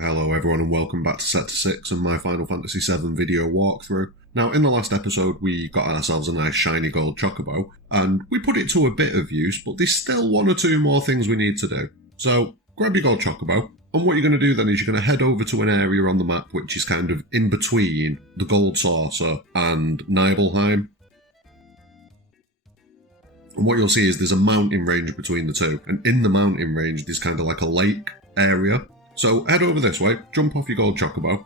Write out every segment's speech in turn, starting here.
Hello everyone and welcome back to Sector 6 and my Final Fantasy VII video walkthrough. Now in the last episode we got ourselves a nice shiny gold chocobo and we put it to a bit of use, but there's still one or two more things we need to do. So grab your gold chocobo and what you're going to do then is you're going to head over to an area on the map which is kind of in between the gold saucer and Nibelheim. And what you'll see is there's a mountain range between the two, and in the mountain range there's kind of like a lake area. So head over this way, jump off your gold chocobo,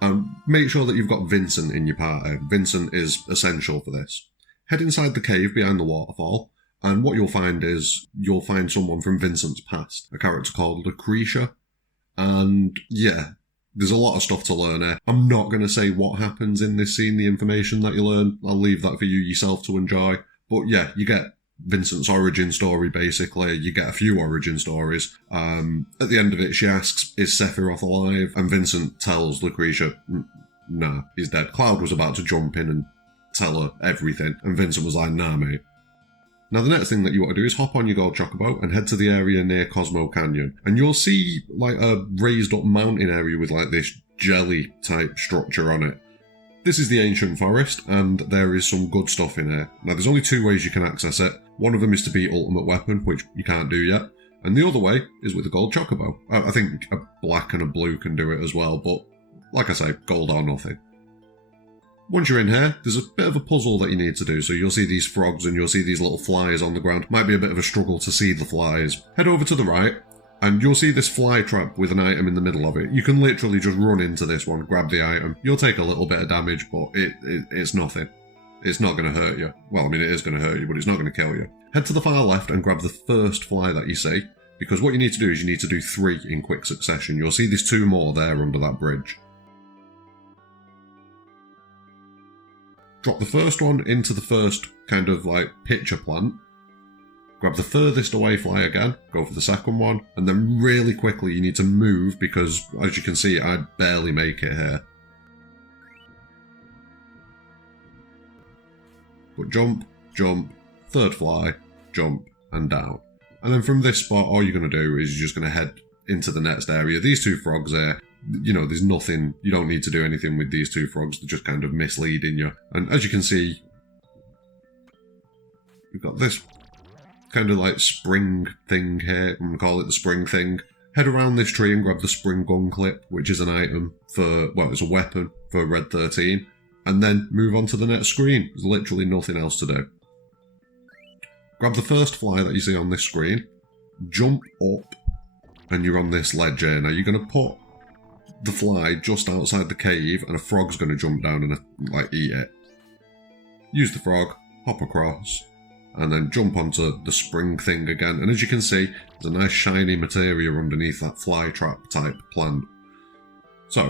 and make sure that you've got Vincent in your party. Vincent is essential for this. Head inside the cave behind the waterfall, and what you'll find is you'll find someone from Vincent's past, a character called Lucretia. And yeah, there's a lot of stuff to learn here. I'm not going to say what happens in this scene, the information that you learn. I'll leave that for you yourself to enjoy. But yeah, you get Vincent's origin story, basically. You get a few origin stories. At the end of it, she asks, is Sephiroth alive? And Vincent tells Lucretia, nah, he's dead. Cloud was about to jump in and tell her everything, and Vincent was like, nah, mate. Now, the next thing that you want to do is hop on your gold chocobo and head to the area near Cosmo Canyon. And you'll see, like, a raised-up mountain area with, like, this jelly-type structure on it. This is the ancient forest, and there is some good stuff in here. Now, there's only two ways you can access it. One of them is to beat Ultimate Weapon, which you can't do yet. And the other way is with the gold chocobo. I think a black and a blue can do it as well, but like I say, gold or nothing. Once you're in here, there's a bit of a puzzle that you need to do. So you'll see these frogs and you'll see these little flies on the ground. Might be a bit of a struggle to see the flies. Head over to the right, and you'll see this fly trap with an item in the middle of it. You can literally just run into this one, grab the item. You'll take a little bit of damage, but it's nothing. It's not going to hurt you. Well, I mean, it is going to hurt you, but it's not going to kill you. Head to the far left and grab the first fly that you see, because what you need to do is you need to do 3 in quick succession. You'll see there's 2 more there under that bridge. Drop the first one into the first kind of like pitcher plant. Grab the furthest away fly again, go for the second one, and then really quickly you need to move because, as you can see, I barely make it here. But jump, jump, third fly, jump, and down. And then from this spot, all you're going to do is you're just going to head into the next area. These 2 frogs here, you know, there's nothing, you don't need to do anything with these 2 frogs, they're just kind of misleading you. And as you can see, we've got this kind of like spring thing here. I'm going to call it the spring thing. Head around this tree and grab the spring gun clip, which is an item for, well, it's a weapon for Red 13. And then move on to the next screen. There's literally nothing else to do. Grab the first fly that you see on this screen, jump up, and you're on this ledge here. Now you're going to put the fly just outside the cave and a frog's going to jump down and like eat it. Use the frog, hop across, and then jump onto the spring thing again. And as you can see, there's a nice shiny materia underneath that fly trap type plant. So,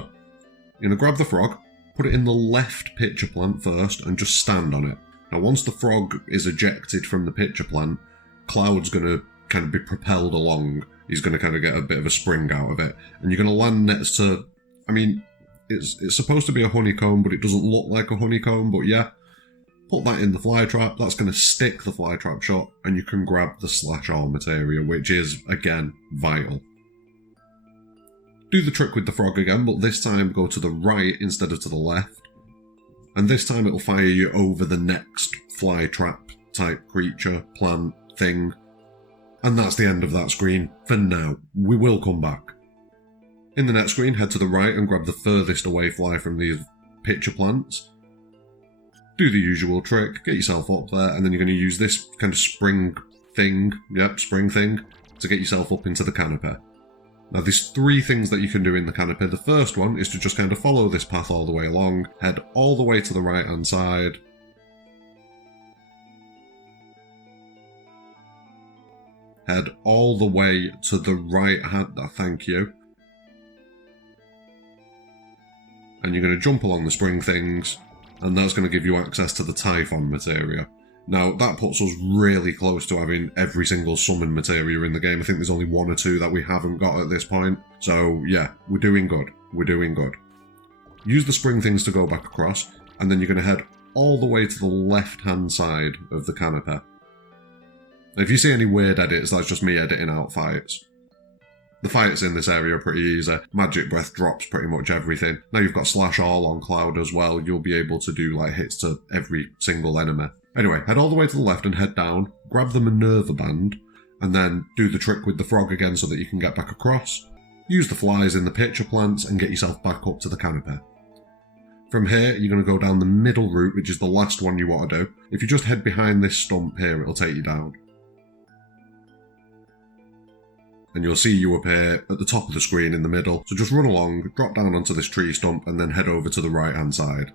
you're going to grab the frog, put it in the left pitcher plant first, and just stand on it. Now once the frog is ejected from the pitcher plant, Cloud's going to kind of be propelled along. He's going to kind of get a bit of a spring out of it. And you're going to land next to, I mean, it's supposed to be a honeycomb, but it doesn't look like a honeycomb, but yeah. Put that in the fly trap, that's going to stick the fly trap shut, and you can grab the slash-all materia, which is, again, vital. Do the trick with the frog again, but this time go to the right instead of to the left. And this time it'll fire you over the next fly trap type creature, plant, thing. And that's the end of that screen, for now. We will come back. In the next screen, head to the right and grab the furthest away fly from these pitcher plants. Do the usual trick, get yourself up there, and then you're going to use this kind of spring thing, to get yourself up into the canopy. Now there's 3 things that you can do in the canopy. The first one is to just kind of follow this path all the way along, head all the way to the right hand side, head all the way to the right hand, thank you, and you're going to jump along the spring things, and that's going to give you access to the Tifa materia. Now, that puts us really close to having every single summon materia in the game. I think there's only 1 or 2 that we haven't got at this point. So, yeah, we're doing good. We're doing good. Use the spring things to go back across, and then you're going to head all the way to the left-hand side of the canopy. If you see any weird edits, that's just me editing out fights. The fights in this area are pretty easy. Magic Breath drops pretty much everything. Now you've got Slash All on Cloud as well. You'll be able to do like hits to every single enemy. Anyway, head all the way to the left and head down. Grab the Minerva Band. And then do the trick with the frog again so that you can get back across. Use the flies in the pitcher plants and get yourself back up to the canopy. From here, you're going to go down the middle route, which is the last one you want to do. If you just head behind this stump here, it'll take you down. And you'll see you appear at the top of the screen in the middle. So just run along, drop down onto this tree stump, and then head over to the right-hand side.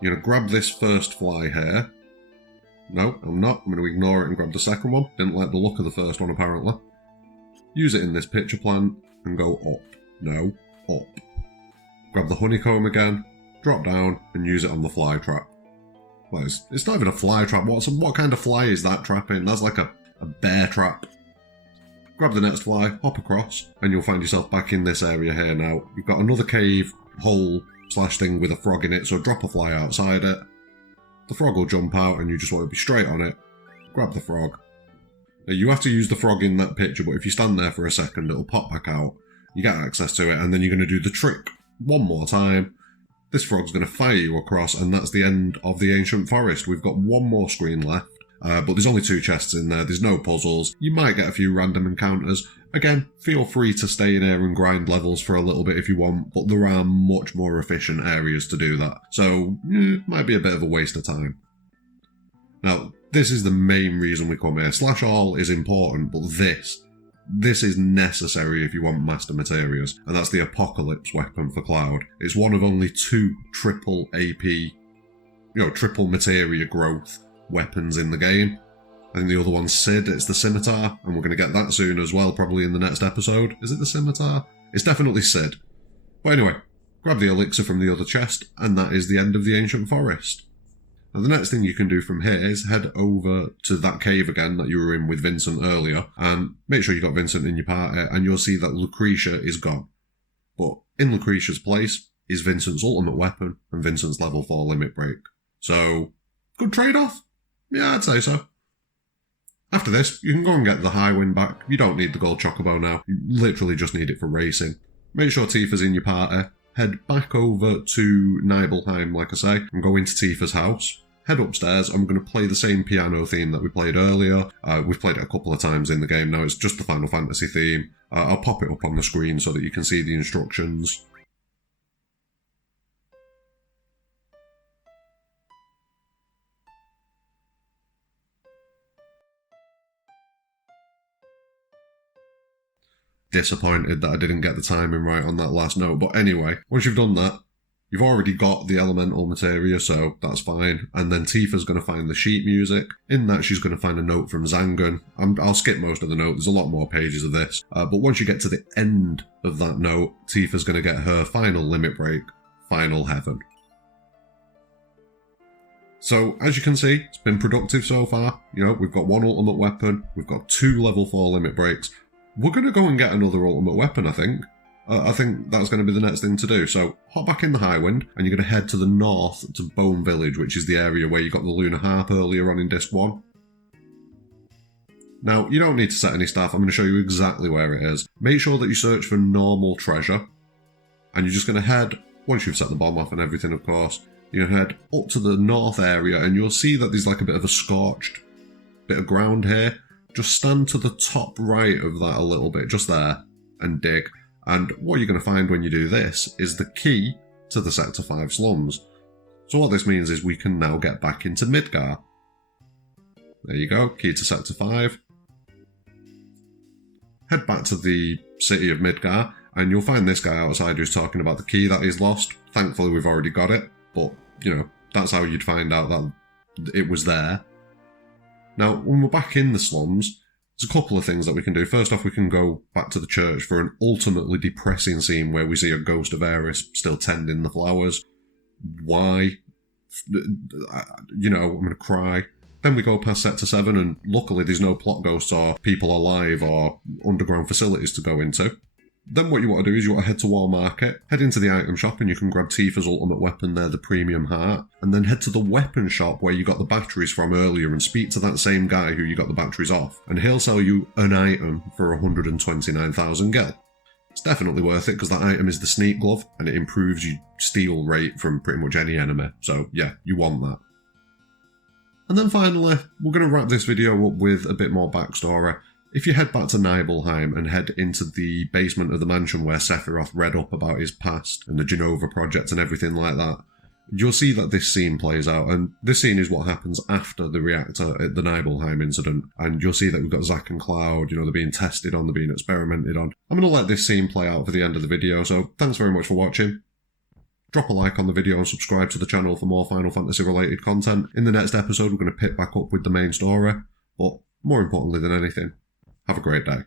You're going to grab this first fly here. No, I'm not. I'm going to ignore it and grab the second one. Didn't like the look of the first one, apparently. Use it in this pitcher plant and go up. No, up. Grab the honeycomb again, drop down, and use it on the fly trap. Well, it's not even a fly trap. What kind of fly is that trapping? That's like a bear trap. Grab the next fly, hop across, and you'll find yourself back in this area here now. You've got another cave hole slash thing with a frog in it, so drop a fly outside it. The frog will jump out and you just want to be straight on it. Grab the frog. Now you have to use the frog in that picture, but if you stand there for a second, it'll pop back out. You get access to it, and then you're going to do the trick one more time. This frog's going to fire you across, and that's the end of the Ancient Forest. We've got one more screen left, but there's only 2 chests in there. There's no puzzles. You might get a few random encounters. Again, feel free to stay in here and grind levels for a little bit if you want, but there are much more efficient areas to do that. So, it might be a bit of a waste of time. Now, this is the main reason we come here. Slash All is important, but this is necessary if you want Master Materials, and that's the Apocalypse weapon for Cloud. It's one of only 2 triple AP, triple materia growth weapons in the game. I think the other one's Sid, it's the Scimitar, and we're going to get that soon as well, probably in the next episode. Is it the Scimitar? It's definitely Sid. But anyway, grab the elixir from the other chest, and that is the end of the Ancient Forest. Now the next thing you can do from here is head over to that cave again that you were in with Vincent earlier, and make sure you got Vincent in your party, and you'll see that Lucretia is gone. But in Lucretia's place is Vincent's ultimate weapon and Vincent's level 4 limit break. So, good trade-off? Yeah, I'd say so. After this, you can go and get the Highwind back. You don't need the gold chocobo now. You literally just need it for racing. Make sure Tifa's in your party. Head back over to Nibelheim, like I say, and go into Tifa's house. Head upstairs. I'm going to play the same piano theme that we played earlier. We've played it a couple of times in the game now. It's just the Final Fantasy theme. I'll pop it up on the screen so that you can see the instructions. Disappointed that I didn't get the timing right on that last note. But anyway, once you've done that, you've already got the elemental materia, so that's fine. And then Tifa's going to find the sheet music. In that, she's going to find a note from Zangan. I'll skip most of the note. There's a lot more pages of this. But once you get to the end of that note, Tifa's going to get her final limit break, Final Heaven. So, as you can see, it's been productive so far. We've got 1 ultimate weapon. We've got 2 level 4 limit breaks. We're going to go and get another ultimate weapon, I think. I think that's going to be the next thing to do. So, hop back in the Highwind, and you're going to head to the north to Bone Village, which is the area where you got the Lunar Harp earlier on in Disc 1. Now, you don't need to set any staff. I'm going to show you exactly where it is. Make sure that you search for normal treasure, and you're just going to head, once you've set the bomb off and everything, of course, you're going to head up to the north area, and you'll see that there's like a bit of a scorched bit of ground here. Just stand to the top right of that a little bit, just there, and dig. And what you're going to find when you do this is the key to the Sector 5 slums. So what this means is we can now get back into Midgar. There you go, key to Sector 5. Head back to the city of Midgar, and you'll find this guy outside who's talking about the key that he's lost. Thankfully we've already got it, but, that's how you'd find out that it was there. Now, when we're back in the slums, there's a couple of things that we can do. First off, we can go back to the church for an ultimately depressing scene where we see a ghost of Eris still tending the flowers. Why? I'm going to cry. Then we go past Sector 7, and luckily there's no plot ghosts or people alive or underground facilities to go into. Then what you want to do is you want to head to War Market, head into the item shop, and you can grab Tifa's ultimate weapon there, the Premium Heart, and then head to the weapon shop where you got the batteries from earlier and speak to that same guy who you got the batteries off, and he'll sell you an item for 129,000 gel. It's definitely worth it because that item is the Sneak Glove, and it improves your steal rate from pretty much any enemy, so yeah, you want that. And then finally, we're going to wrap this video up with a bit more backstory. If you head back to Nibelheim and head into the basement of the mansion where Sephiroth read up about his past and the Genova project and everything like that, you'll see that this scene plays out, and this scene is what happens after the reactor at the Nibelheim incident, and you'll see that we've got Zack and Cloud, they're being tested on, they're being experimented on. I'm going to let this scene play out for the end of the video, so thanks very much for watching. Drop a like on the video and subscribe to the channel for more Final Fantasy related content. In the next episode, we're going to pick back up with the main story, but more importantly than anything, have a great day.